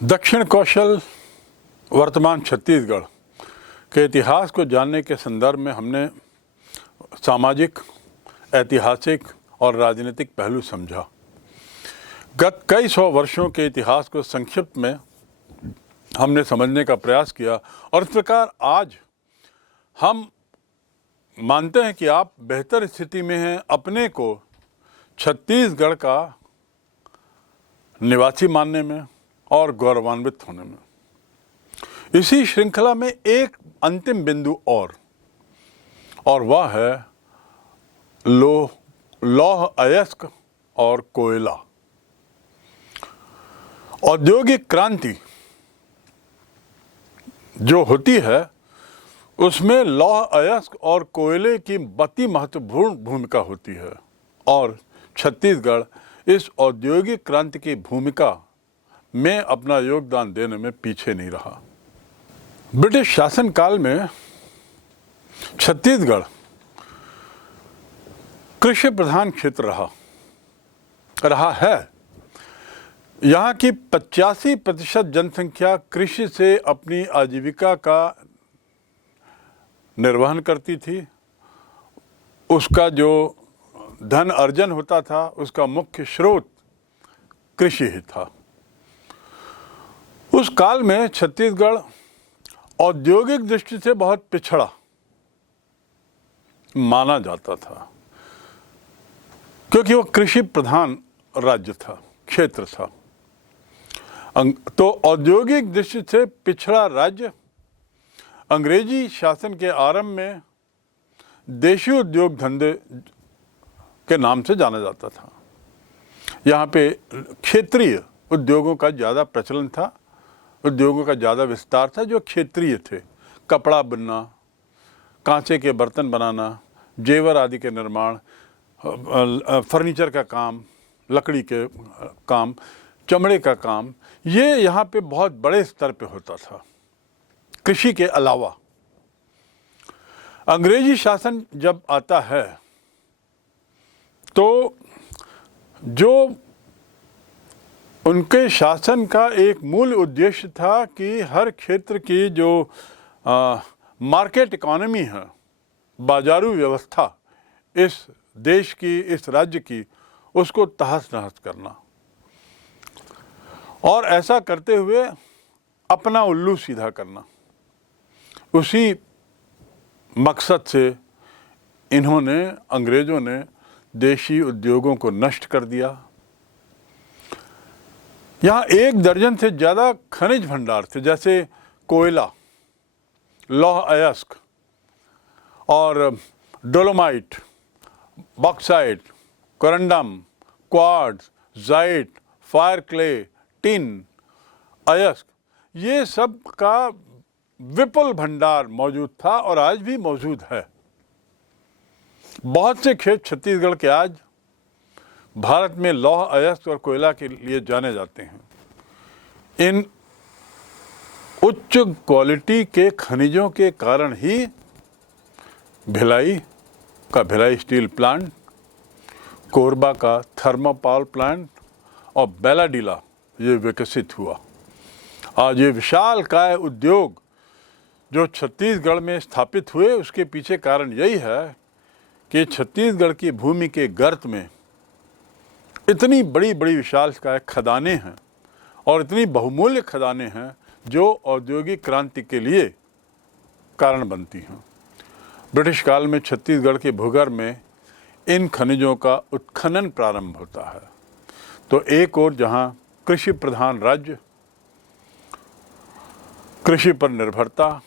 दक्षिण कौशल वर्तमान छत्तीसगढ़ के इतिहास को जानने के संदर्भ में हमने सामाजिक, ऐतिहासिक और राजनीतिक पहलू समझा। गत कई सौ वर्षों के इतिहास को संक्षिप्त में हमने समझने का प्रयास किया और इस प्रकार आज हम मानते हैं कि आप बेहतर स्थिति में हैं अपने को छत्तीसगढ़ का निवासी मानने में और गौरवान्वित होने में। इसी श्रृंखला में एक अंतिम बिंदु और वह है लौह अयस्क और कोयला। औद्योगिक क्रांति जो होती है उसमें लौह अयस्क और कोयले की अति महत्वपूर्ण भूमिका होती है और छत्तीसगढ़ इस औद्योगिक क्रांति की भूमिका में अपना योगदान देने में पीछे नहीं रहा। ब्रिटिश शासन काल में छत्तीसगढ़ कृषि प्रधान क्षेत्र रहा है। यहाँ की 85% जनसंख्या कृषि से अपनी आजीविका का निर्वहन करती थी। उसका जो धन अर्जन होता था उसका मुख्य स्रोत कृषि ही था। उस काल में छत्तीसगढ़ औद्योगिक दृष्टि से बहुत पिछड़ा माना जाता था क्योंकि वह कृषि प्रधान राज्य था, क्षेत्र था। तो औद्योगिक दृष्टि से पिछड़ा राज्य अंग्रेजी शासन के आरंभ में देशी उद्योग धंधे के नाम से जाना जाता था। यहाँ पे क्षेत्रीय उद्योगों का ज़्यादा प्रचलन था, उद्योगों का ज़्यादा विस्तार था जो क्षेत्रीय थे। कपड़ा बुनना, कांचे के बर्तन बनाना, जेवर आदि के निर्माण, फर्नीचर का काम, लकड़ी के काम, चमड़े का काम, ये यहाँ पे बहुत बड़े स्तर पे होता था। कृषि के अलावा अंग्रेजी शासन जब आता है तो जो उनके शासन का एक मूल उद्देश्य था कि हर क्षेत्र की जो मार्केट इकोनॉमी है, बाजारू व्यवस्था इस देश की, इस राज्य की, उसको तहस नहस करना और ऐसा करते हुए अपना उल्लू सीधा करना। उसी मकसद से अंग्रेज़ों ने देशी उद्योगों को नष्ट कर दिया। यहाँ 1 दर्जन से ज़्यादा खनिज भंडार थे, जैसे कोयला, लौह अयस्क और डोलोमाइट, बॉक्साइट, कोरंडम, क्वार्ट्ज, जाइट, फायर क्ले, टिन, अयस्क, ये सब का विपुल भंडार मौजूद था और आज भी मौजूद है। बहुत से खेत छत्तीसगढ़ के आज भारत में लौह अयस्क और कोयला के लिए जाने जाते हैं। इन उच्च क्वालिटी के खनिजों के कारण ही भिलाई स्टील प्लांट, कोरबा का थर्मोपावर प्लांट और बेलाडीला ये विकसित हुआ। आज ये विशालकाय उद्योग जो छत्तीसगढ़ में स्थापित हुए उसके पीछे कारण यही है कि छत्तीसगढ़ की भूमि के गर्त में इतनी बड़ी बड़ी विशालकाय खदानें हैं और इतनी बहुमूल्य खदानें हैं जो औद्योगिक क्रांति के लिए कारण बनती हैं। ब्रिटिश काल में छत्तीसगढ़ के भूगर्भ में इन खनिजों का उत्खनन प्रारंभ होता है। तो एक ओर जहां कृषि प्रधान राज्य, कृषि पर निर्भरता,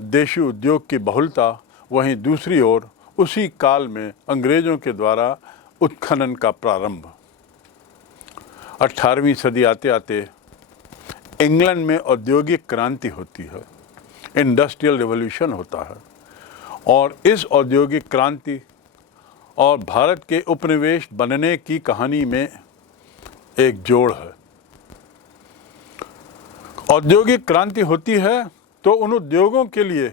देशी उद्योग की बहुलता, वहीं दूसरी ओर उसी काल में अंग्रेज़ों के द्वारा उत्खनन का प्रारंभ। 18वीं सदी आते आते इंग्लैंड में औद्योगिक क्रांति होती है, इंडस्ट्रियल रिवॉल्यूशन होता है और इस औद्योगिक क्रांति और भारत के उपनिवेश बनने की कहानी में एक जोड़ है। औद्योगिक क्रांति होती है तो उन उद्योगों के लिए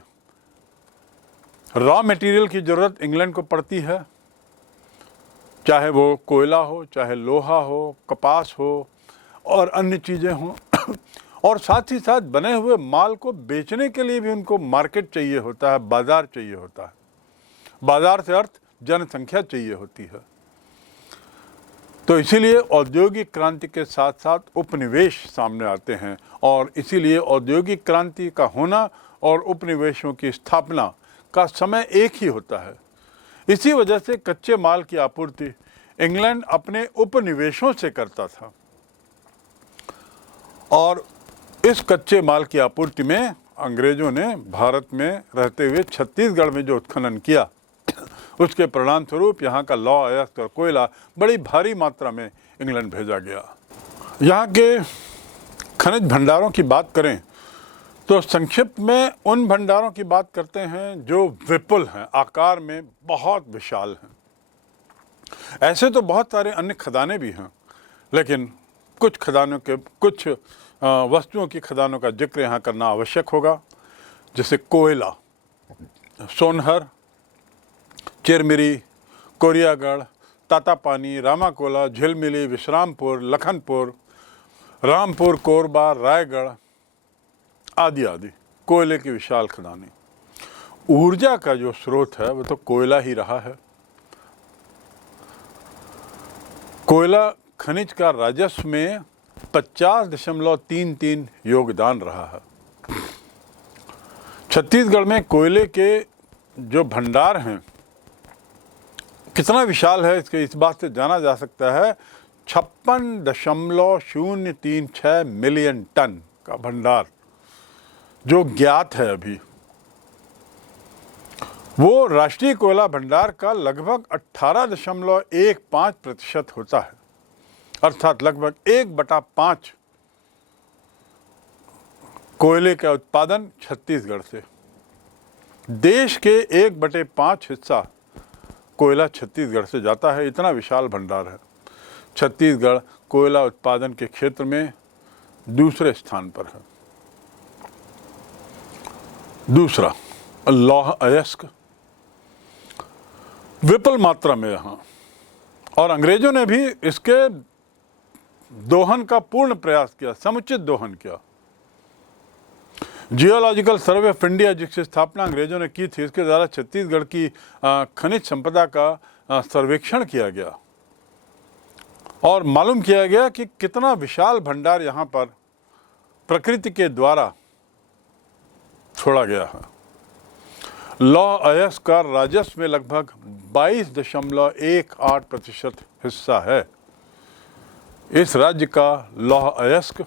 रॉ मटेरियल की ज़रूरत इंग्लैंड को पड़ती है, चाहे वो कोयला हो, चाहे लोहा हो, कपास हो और अन्य चीज़ें हों। और साथ ही साथ बने हुए माल को बेचने के लिए भी उनको मार्केट चाहिए होता है, बाजार चाहिए होता है। बाजार से अर्थ जनसंख्या चाहिए होती है। तो इसीलिए औद्योगिक क्रांति के साथ साथ उपनिवेश सामने आते हैं, और इसीलिए औद्योगिक क्रांति का होना और उपनिवेशों की स्थापना का समय एक ही होता है। इसी वजह से कच्चे माल की आपूर्ति इंग्लैंड अपने उपनिवेशों से करता था, और इस कच्चे माल की आपूर्ति में अंग्रेजों ने भारत में रहते हुए छत्तीसगढ़ में जो उत्खनन किया, उसके परिणाम स्वरूप यहाँ का लौह अयस्क और कोयला बड़ी भारी मात्रा में इंग्लैंड भेजा गया। यहाँ के खनिज भंडारों की बात करें तो संक्षिप्त में उन भंडारों की बात करते हैं जो विपुल हैं, आकार में बहुत विशाल हैं। ऐसे तो बहुत सारे अन्य खदानें भी हैं, लेकिन कुछ वस्तुओं की खदानों का जिक्र यहाँ करना आवश्यक होगा, जैसे कोयला, सोनहर, चिरमिरी, कोरियागढ़, तातापानी, रामाकोला, झिलमिली, विश्रामपुर, लखनपुर, रामपुर, कोरबा, रायगढ़ आदि आदि कोयले की विशाल खदानें। ऊर्जा का जो स्रोत है वो तो कोयला ही रहा है। कोयला खनिज का राजस्व में 50.33 योगदान रहा है। छत्तीसगढ़ में कोयले के जो भंडार हैं कितना विशाल है, इसके इस बात से जाना जा सकता है 56.036 मिलियन टन का भंडार जो ज्ञात है अभी, वो राष्ट्रीय कोयला भंडार का लगभग 18.15% होता है, अर्थात लगभग 1/5 कोयले का उत्पादन छत्तीसगढ़ से। देश के 1/5 हिस्सा कोयला छत्तीसगढ़ से जाता है, इतना विशाल भंडार है। छत्तीसगढ़ कोयला उत्पादन के क्षेत्र में दूसरे स्थान पर है। दूसरा, लौह अयस्क विपुल मात्रा में यहाँ, और अंग्रेजों ने भी इसके दोहन का पूर्ण प्रयास किया, समुचित दोहन किया। जियोलॉजिकल सर्वे ऑफ इंडिया जिसकी स्थापना अंग्रेजों ने की थी, इसके द्वारा छत्तीसगढ़ की खनिज संपदा का सर्वेक्षण किया गया और मालूम किया गया कि कितना विशाल भंडार यहाँ पर प्रकृति के द्वारा छोड़ा गया है। लौह अयस्क का राजस्व में लगभग 22.18% हिस्सा है। इस राज्य का लौह अयस्क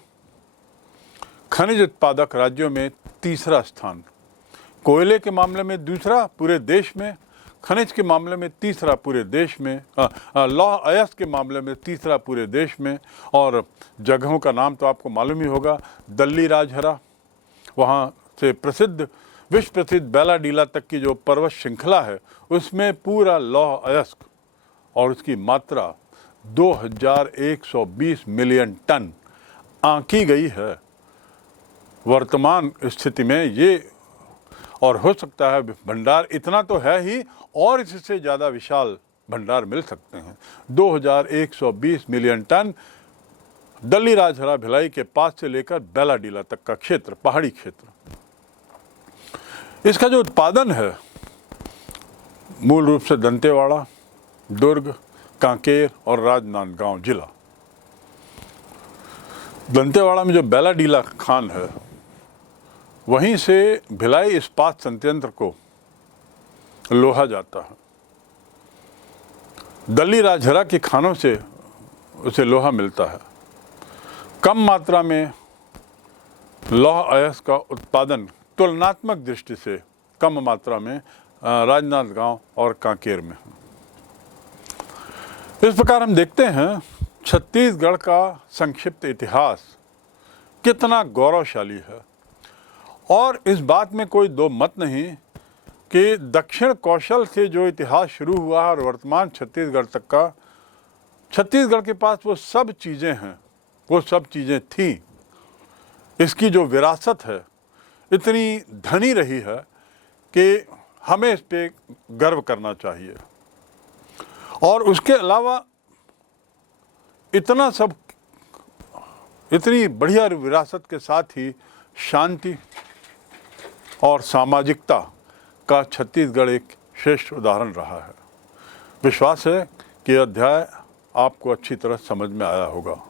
खनिज उत्पादक राज्यों में तीसरा स्थान, कोयले के मामले में दूसरा पूरे देश में, खनिज के मामले में तीसरा पूरे देश में, लौह अयस्क के मामले में तीसरा पूरे देश में। और जगहों का नाम तो आपको मालूम ही होगा, दल्ली राजहरा, वहाँ से विश्व प्रसिद्ध बैलाडीला तक की जो पर्वत श्रृंखला है उसमें पूरा लौह अयस्क और उसकी मात्रा 2120 मिलियन टन आंकी गई है वर्तमान स्थिति में ये। और हो सकता है भंडार इतना तो है ही, और इससे ज़्यादा विशाल भंडार मिल सकते हैं। 2120 मिलियन टन दल्ली राजहरा भिलाई के पास से लेकर बैलाडीला तक का क्षेत्र, पहाड़ी क्षेत्र। इसका जो उत्पादन है मूल रूप से दंतेवाड़ा, दुर्ग, कांकेर और राजनांदगांव जिला। दंतेवाड़ा में जो बैलाडीला खान है वहीं से भिलाई इस्पात संयंत्र को लोहा जाता है। दल्ली राजहरा की खानों से उसे लोहा मिलता है। कम मात्रा में लौह अयस्क का उत्पादन तुलनात्मक दृष्टि से कम मात्रा में राजनांदगांव और कांकेर में है। इस प्रकार हम देखते हैं छत्तीसगढ़ का संक्षिप्त इतिहास कितना गौरवशाली है, और इस बात में कोई दो मत नहीं कि दक्षिण कौशल से जो इतिहास शुरू हुआ और वर्तमान छत्तीसगढ़ तक का, छत्तीसगढ़ के पास वो सब चीज़ें हैं, वो सब चीज़ें थीं। इसकी जो विरासत है इतनी धनी रही है कि हमें इस पे गर्व करना चाहिए। और उसके अलावा इतना सब इतनी बढ़िया विरासत के साथ ही शांति और सामाजिकता का छत्तीसगढ़ एक श्रेष्ठ उदाहरण रहा है। विश्वास है कि यह अध्याय आपको अच्छी तरह समझ में आया होगा।